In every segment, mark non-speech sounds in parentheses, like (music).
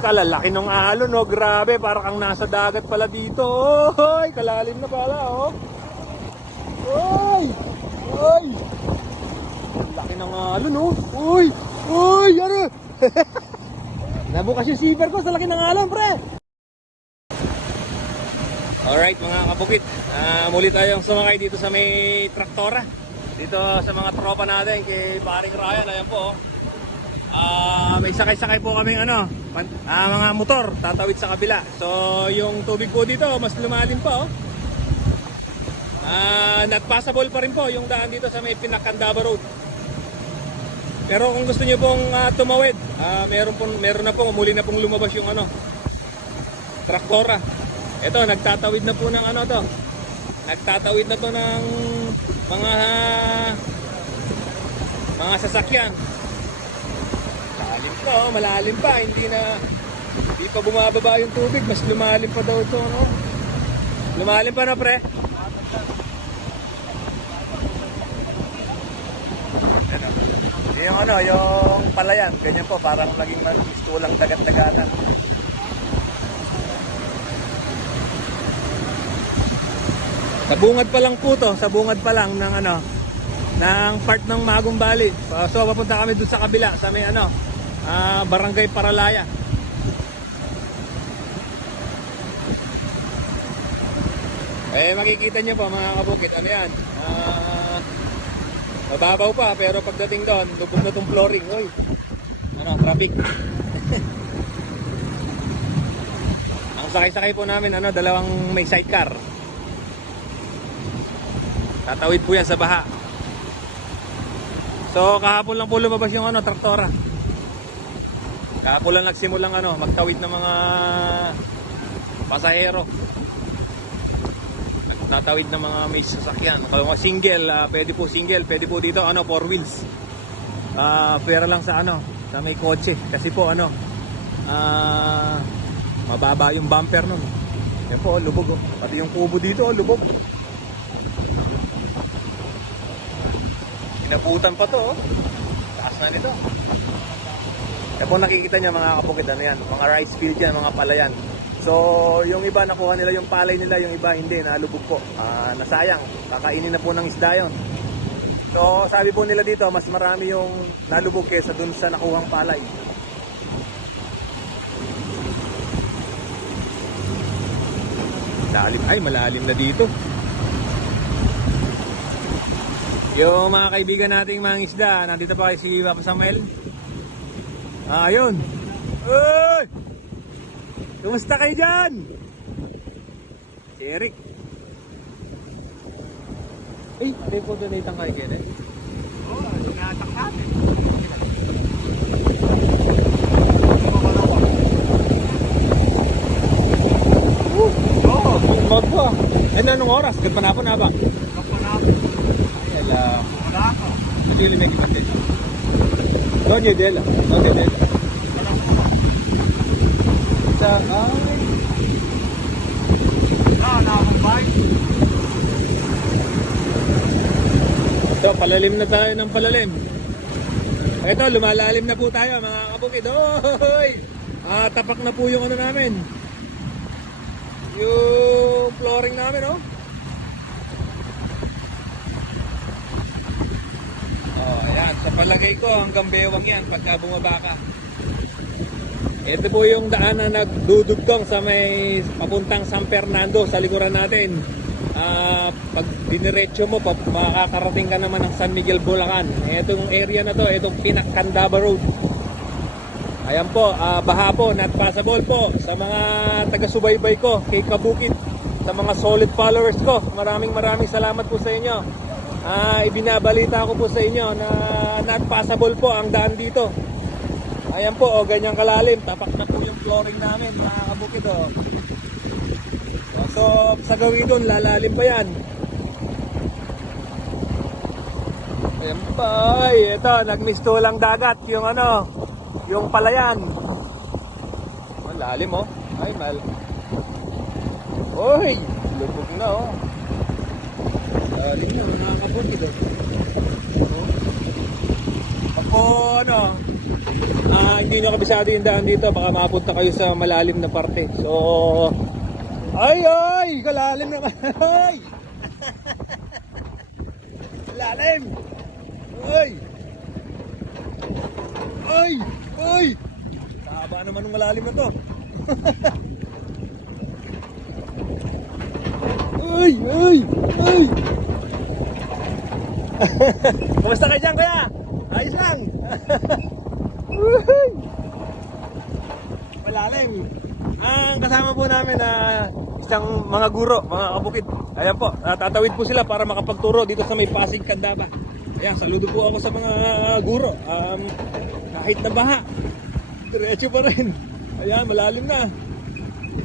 kalalaki ng alon, no? Grabe, parang kang nasa dagat pala dito. Oy, kalalim na pala, oh. Oy! Oy! Laki ng alon, oh. Uy! Uy! Ano? (laughs) Nabukas yung zipper ko sa laki ng alon, pre. Alright mga kabukit, Ah, muli tayong sumakay dito sa may traktora. Dito sa mga tropa natin kay paring Ryan, ayan po. Ah, may sakay-sakay po kaming ano, ah, mga motor, tatawid sa kabila. So, yung tubig po dito, mas lumalim pa oh. Ah, not passable pa rin po yung daan dito sa may Pinakandaba Road. Pero kung gusto niyo pong ah, tumawid, ah, meron po meron na po muli na pong lumabas yung ano, traktora. Ito, nagtatawid na po ng ano to. Nagtatawid na to ng mga mga sasakyan. Malalim pa, oh, malalim pa. Hindi na hindi pa bumababa yung tubig, mas lumalim pa daw to, no? Lumalim pa na, pre. Ano? Yung ano, yung palayan, ganyan po, parang naging mistulang dagat-dagatan. Sa bungad pa lang po to, sa bungad pa lang ng ano, ng part ng Magong Valley. So papunta kami doon sa kabila, sa may ano, ah, Barangay Paralaya. Eh makikita niyo po mga kabukit, ano yan? Ah, mababaw pa pero pagdating doon, lubog na tong flooring. Oy. Ano, traffic. (laughs) Ang sakay-sakay po namin ano, dalawang may sidecar. Tatawid po yan sa baha. So kahapon lang po lumabas yung ano, traktora. Kahapon lang nagsimulang ano, magtawid ng mga pasahero. Tatawid ng mga may sasakyan. Kung mga single, ah, pwede po single, pwede po dito ano, four wheels. Ah, pera lang sa ano, sa may kotse kasi po ano, ah mababa yung bumper nun. Yan po, lubog oh. Pati yung kubo dito, oh, lubog. Inabutan pa to, oh. Taas na nito. Yan po nakikita niya mga kapukid, ano yan, mga rice field yan, mga palayan. So, yung iba nakuha nila yung palay nila, yung iba hindi, nalubog po. Ah, nasayang, kakainin na po ng isda yun. So, sabi po nila dito, mas marami yung nalubog kesa dun sa nakuhang palay. Lalim, ay malalim na dito. Yung mga kaibigan nating mga isda, nandito pa kay si Papa Samuel. Ah, ayun. Uy! Kumusta kayo dyan? Si Eric. Eh, ano yung po donate ang kayo kaya Oo, tinatak natin. Mag po. Eh, anong oras? Gagpanapon na ba? kapanapin. Ay, alam. Wala ako. Yung limig kapatid. Donye Dela. Donye Dela. Alam ko ba? Sa, ay. Ah, nakakabay. Ito, palalim na tayo ng palalim. Ito, lumalalim na po tayo mga kabukid. Oy! Ah, tapak na po yung ano namin. Yung flooring namin, oh. Oh, ayan. Sa palagay ko, hanggang bewang yan pagka bumaba ka. Ito po yung daan na nagdudugtong sa may papuntang San Fernando sa likuran natin. Ah, pag diniretso mo, makakarating ka naman ng San Miguel, Bulacan. Itong area na to, itong Pinakandaba Road. Ayan po, ah, baha po, not passable po sa mga taga-subaybay ko, kay Kabukit, sa mga solid followers ko. Maraming maraming salamat po sa inyo. Ah, ibinabalita ko po sa inyo na not passable po ang daan dito. Ayan po, oh, ganyang kalalim. Tapak na po yung flooring namin, mga kabukit. Oh. So, sa gawin doon, lalalim pa yan. Ayan pa, ay, ito, nagmisto lang dagat, yung ano, yung palayan. Oh, lalim oh. Ay, mal. Oy, lubog na oh. Lalim na, mga kabukit oh. Oh. Ako, ano, ah, hindi nyo kabisado yung daan dito, baka mapunta kayo sa malalim na parte. So, ay, ay, kalalim naman. (laughs) Ay! Lalim! Ay! Ay! Ay! Haba naman ng malalim na to. (laughs) ay! Ay! Ay! (laughs) Kumusta ka dyan, kuya? Ayos lang. (laughs) Malalim. Ang kasama po namin na isang mga guro, mga kabukid. Ayan po, tatawid po sila para makapagturo dito sa may Pasig Candaba. Ayan, saludo po ako sa mga guro. Um, kahit na baha, diretso pa rin. Ayan, malalim na.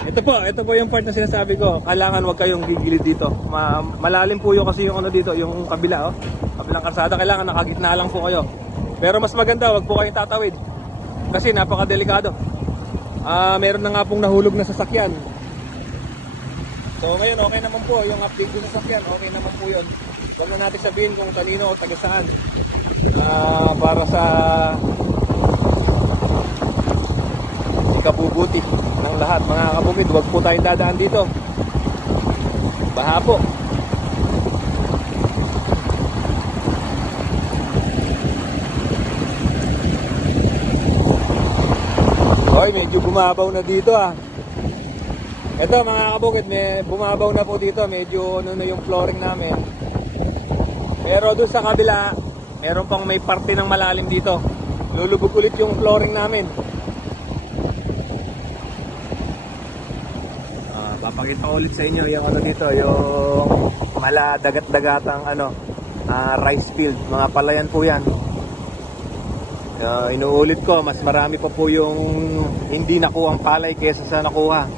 Ito po, ito po yung part na sinasabi ko. Kailangan wag kayong gigilid dito. Ma- malalim po yung kasi yung ano dito, yung kabila oh. Kabilang karsada, kailangan nakagitna lang po kayo. Pero mas maganda, wag po kayong tatawid. Kasi napakadelikado. Ah, meron na nga pong nahulog na sasakyan. So ngayon okay naman po yung update sa sasakyan, okay naman po 'yon. Huwag na natin sabihin kung kanino o taga saan. Ah, para sa ikabubuti ng lahat mga kabukid. Huwag po tayong dadaan dito. Baha po. Hoy, medyo bumabaw na dito ah. Ito mga kabukid, may bumabaw na po dito. Medyo ano na yung flooring namin. Pero doon sa kabila, meron pang may parte ng malalim dito. Lulubog ulit yung flooring namin. Papakita ko ulit sa inyo yung ano dito, yung mala dagat-dagatang ano, ah, rice field. Mga palayan po 'yan. Ah, inuulit ko, mas marami pa po yung hindi nakuhang palay kaysa sa nakuha.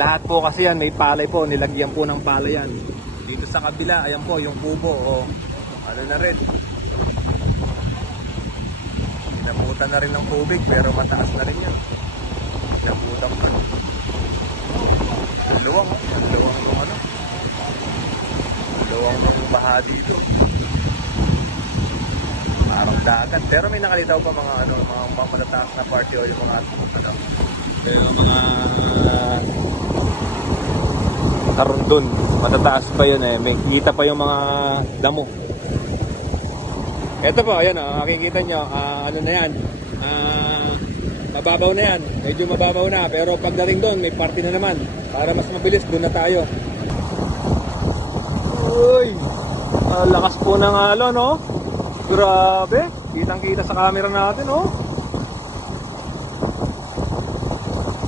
Lahat po kasi yan, may palay po, nilagyan po ng palay yan. Dito sa kabila, ayan po, yung kubo, o ano na rin. Nabutan na rin ng tubig, pero mataas na rin yan. Nabutan pa. Ang luwang, oh. ang luwang ng ano. Ang luwang ng baha dito. Parang dagat. Pero may nakalitaw pa mga ano, mga, malataas na party o yung mga ano. Pero mga karundun. Matataas pa yun eh. May kita pa yung mga damo. Ito po, ayan o, makikita nyo, ah, ano na yan, ah, mababaw na yan, medyo mababaw na, pero pagdating doon, may party na naman, para mas mabilis, doon na tayo. Uy, ah, lakas po ng alon, no? Grabe, kitang kita sa camera natin, oh.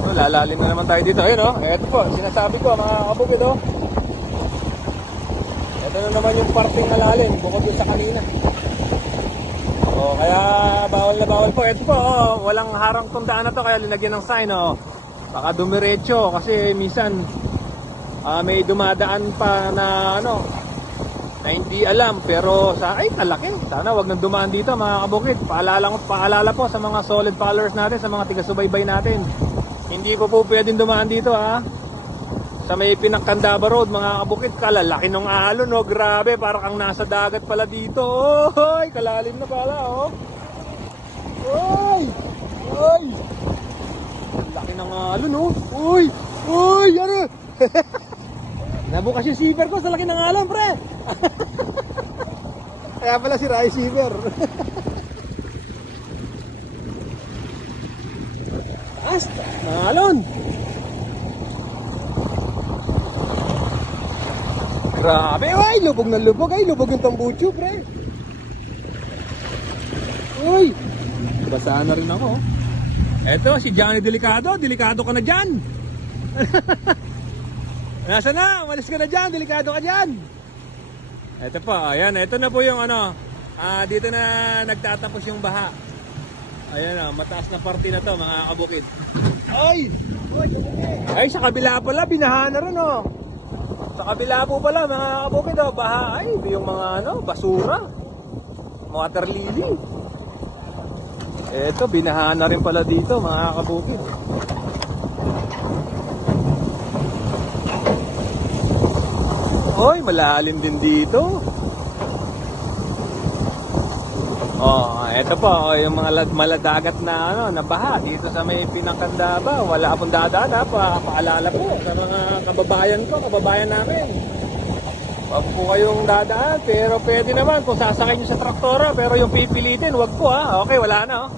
Oh, lalalim na naman tayo dito. Ayun oh, eto po, sinasabi ko mga kabukid oh. Ito na naman yung parting malalim, bukod sa kanina. Kaya bawal na bawal po. Ito po, oh, walang harang tong daan na to, kaya linagyan ng sign oh. Baka dumiretso kasi minsan ah, may dumadaan pa na ano, na hindi alam pero sa ay talaki sana wag nang dumaan dito mga kabukid paalala ko paalala po sa mga solid followers natin sa mga tiga-subaybay natin hindi po po pwedeng dumaan dito ha sa may Pinakandaba Road mga kabukid kalalaki ng alon no? Grabe parang kang nasa dagat pala dito. Oy kalalim na pala oh. Oy! Oy! Laki ng alon oh oy! Oy ano? (laughs) Nabukas yung zipper ko sa laki ng alon, pre. (laughs) Kaya pala si Rai zipper. Basta, (laughs) ng alon. Grabe, ay, lubog na lubog, ay, lubog yung tambucho, pre. Uy, basa na rin ako. Eto, si Johnny Delicado, delikado ka na dyan. (laughs) Nasa na? Umalis ka na dyan. Delikado ka dyan. Ito po. Ayan. Ito na po yung ano. Ah, dito na nagtatapos yung baha. Ayan na. Mataas na parte na to mga kabukid. Ay! Ay, sa kabila pala. Binaha na rin oh. Kabila po pala mga kabukid oh. Baha. Ay, yung mga ano. Basura. Water lily. Ito, binaha na rin pala dito mga kabukid. Hoy, malalim din dito. Oh, Ito po, oh, yung mga lad- maladagat na ano, na baha dito sa may Pinakandaba. Wala akong dadaan pa, paalala po sa mga kababayan ko, kababayan namin. Huwag po kayong dadaan, pero pwede naman kung sasakay nyo sa traktora, pero yung pipilitin, wag po ha. Okay, wala na oh.